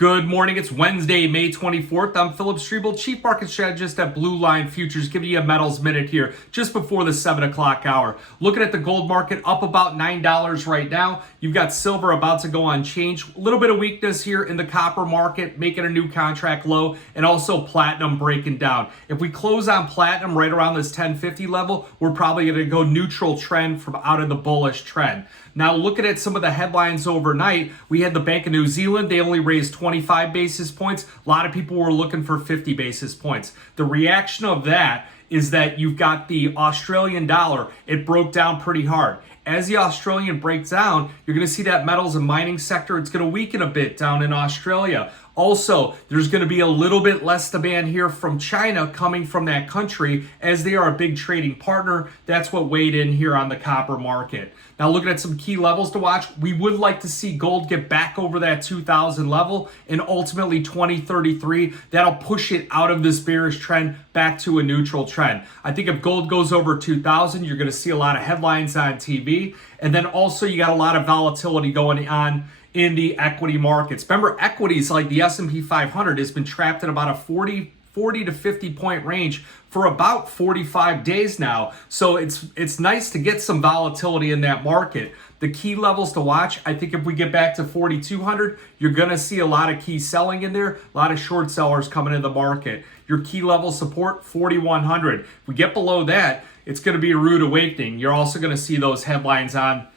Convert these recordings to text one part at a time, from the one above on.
Good morning. It's Wednesday, May 24th. I'm Philip Streible, Chief Market Strategist at Blue Line Futures, giving you a metals minute here just before the 7 o'clock hour. Looking at the gold market, up about $9 right now. You've got silver about to go on change. A little bit of weakness here in the copper market, making a new contract low, and also platinum breaking down. If we close on platinum right around this 1050 level, we're probably going to go neutral trend from out of the bullish trend. Now, looking at some of the headlines overnight, we had the Bank of New Zealand. They only raised 25 basis points. A lot of people were looking for 50 basis points. The reaction of that is that you've got the Australian dollar. It broke down pretty hard. As the Australian breaks down, you're going to see that metals and mining sector, it's going to weaken a bit down in Australia. Also, there's going to be a little bit less demand here from China coming from that country as they are a big trading partner. That's what weighed in here on the copper market. Now, looking at some key levels to watch, we would like to see gold get back over that 2,000 level and ultimately 2033. That'll push it out of this bearish trend back to a neutral trend. I think if gold goes over 2,000, you're going to see a lot of headlines on TV. And then also you got a lot of volatility going on in the equity markets. Remember, equities like the S&P 500 has been trapped in about a 40 to 50 point range for about 45 days now. So it's nice to get some volatility in that market. The key levels to watch, I think if we get back to 4,200, you're going to see a lot of key selling in there, a lot of short sellers coming in the market. Your key level support, 4,100. If we get below that, it's going to be a rude awakening. You're also going to see those headlines on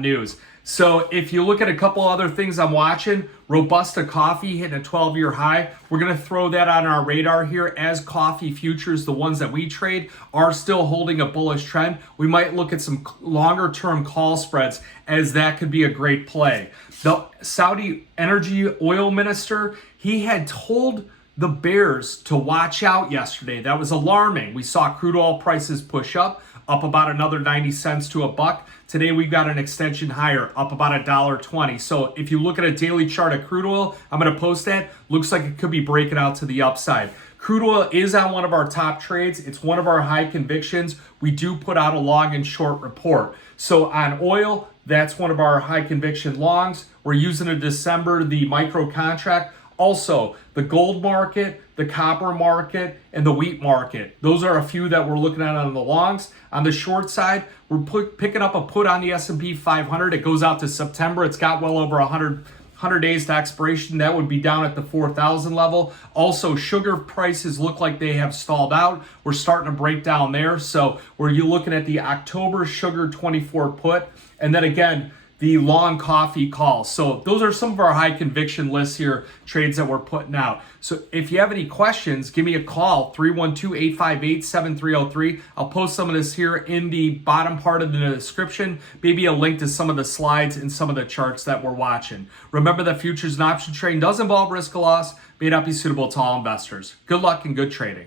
news. So if you look at a couple other things I'm watching, Robusta coffee hitting a 12-year high. We're going to throw that on our radar here as coffee futures, the ones that we trade, are still holding a bullish trend. We might look at some longer-term call spreads as that could be a great play. The Saudi energy oil minister, he had told the bears to watch out yesterday. That was alarming. We saw crude oil prices push up about another 90 cents to a buck. Today we've got an extension higher, up about $1.20. So if you look at a daily chart of crude oil, I'm going to post that. Looks like it could be breaking out to the upside. Crude oil is on one of our top trades. It's one of our high convictions. We do put out a long and short report. So on oil, that's one of our high conviction longs. We're using in December the micro contract. Also, the gold market, the copper market, and the wheat market. Those are a few that we're looking at on the longs. On the short side, we're picking up a put on the S&P 500. It goes out to September. It's got well over 100 days to expiration. That would be down at the 4,000 level. Also, sugar prices look like they have stalled out. We're starting to break down there. So you're looking at the October sugar 24 put. And then again, the long coffee call. So those are some of our high conviction lists here, trades that we're putting out. So if you have any questions, give me a call, 312-858-7303. I'll post some of this here in the bottom part of the description, maybe a link to some of the slides and some of the charts that we're watching. Remember that futures and option trading does involve risk of loss, may not be suitable to all investors. Good luck and good trading.